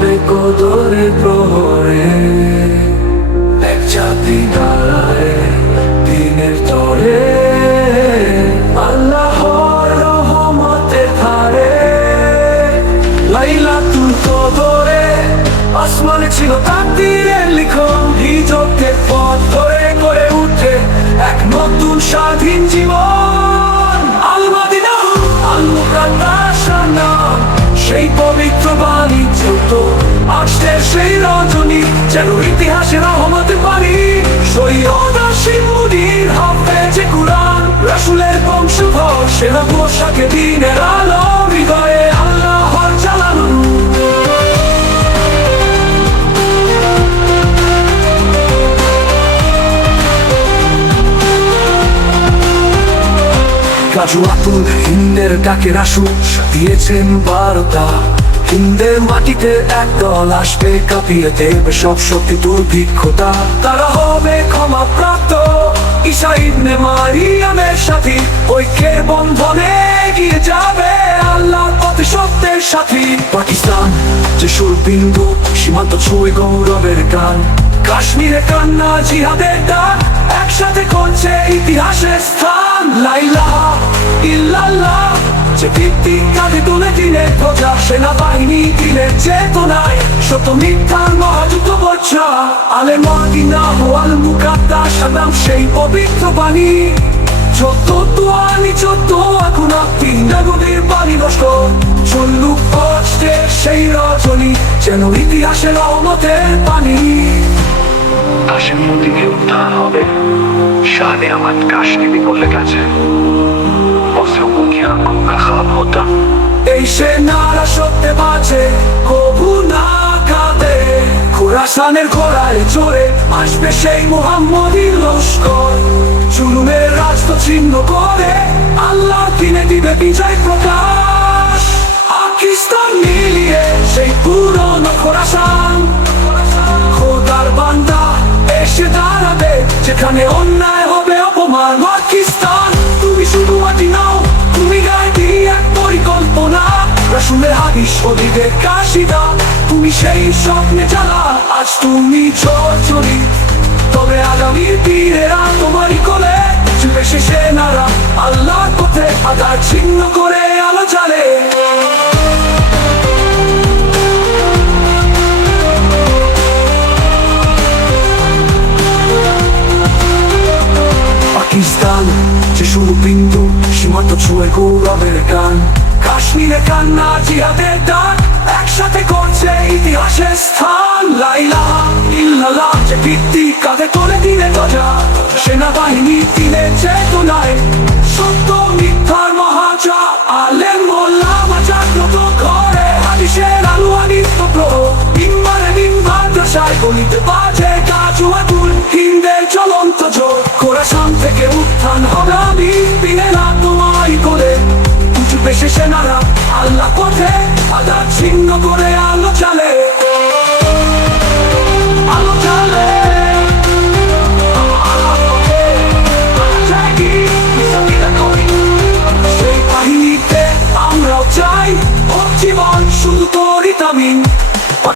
হবে কদরে প্রহরে, এক জাতি দাঁড়ায় দিনের তরে। আল্লাহর ধারে ছিল লিখন পথ ধরে করে উঠে এক নতুন স্বাধীন জীবন। সেই রজনী যেন ইতিহাসের রহমতে পারি সৈয়দ আসিম মুদির হাফেজে কুরআন, রাসূলের বংশধর, সেরা পোশাকে দিনের আলো, হৃদয়ে আল্লাহর জ্বালানো কাজু আতুল হিন্দের ডাকের আসু দিয়েছেন বারতা মাটিতে একদল আসবে, কাঁপিয়ে দেবে সব শক্তি দুর্ভিক্ষতা। তারা হবে ক্ষমা প্রাপ্ত মারিয়ামের সাথী। ঐক্যের বন্ধনে এগিয়ে যাবে আল্লাহ পথে সত্যের সাথী। পাকিস্তান, যে সুর বিন্দু সীমান্ত ছুঁয়ে গৌরবের গান। কাশ্মীরে কান্না, জিহাদের ডাক, একসাথে করছে ইতিহাসের স্থান। লাইলা যে ভিত্তি কাঁধে তুলে দিলে প্রজা সেনাবাহিনী দিলে চেতনায়। শত মিথ্যার মহাযুদ্ধ বর্ষা আলে মদিনা হওয়াল মুকাদ্দা সাদাম সেই পবিত্র বাণী। যত তোয়ানি যত এখন পানি নষ্ট। চল্লুক কষ্টে সেই যেন ইতিহাসের রহমতের পানি আশের মদিনে উদ্ধার হবে? শানে আমার কাশ্মীরি বলে গেছে। সত্যে বাঁচে কবু না কাঁদে। খুরাসানের ঘোড়ায় চড়ে আসবে সেই মোহাম্মদী লস্কর। জুলুমের রাস্তা চিহ্ন করে আল্লাহ দিনে দিবে বিজয় প্রকাশ। পাকিস্তান রসুলের হাদিস ওদিকে কাশিদা। তুমি সেই স্বপ্নে জ্বালা, আজ তুমি চলি। তবে আগামীর পীরেরা তোমারই কোলে যুগে শেষে নারা, আল্লাহর পথে আধার ছিন্ন করে আলো জ্বালে। পাকিস্তান, যে শুরু বিন্দু সীমান্ত ছুঁয়ে গৌরবের গান। কাশ্মীরে কান্না, জিহাদের ডাক একসাথে করছে ইতিহাসের স্থান। লাইলা ইল্লালা যে ভিত্তি কাঁধে করে দিনে সেনাবাহিনী চেতনায়, সত্য, মিথ্যার মহাজা আলেম, মোল্লা জাগ্রত করে হাদিসের আলু মাদ্রাসায় গণিতে বাজে কাজু হবে আমি